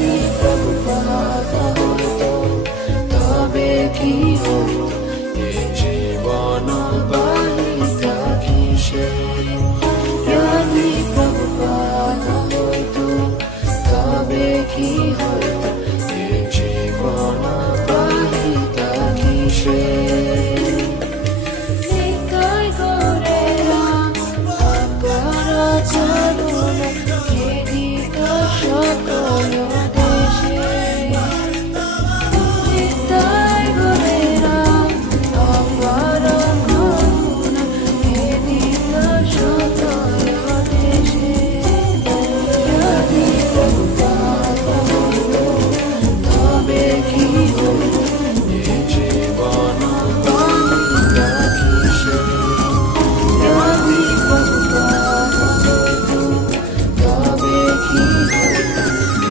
যদি প্রভুপাদ হতো তবে কি হতো এ জীবন বাহিতা কিসে যদি প্রভুপাদ হতো তবে কি হতো এ জীবন বাহিতা কিসে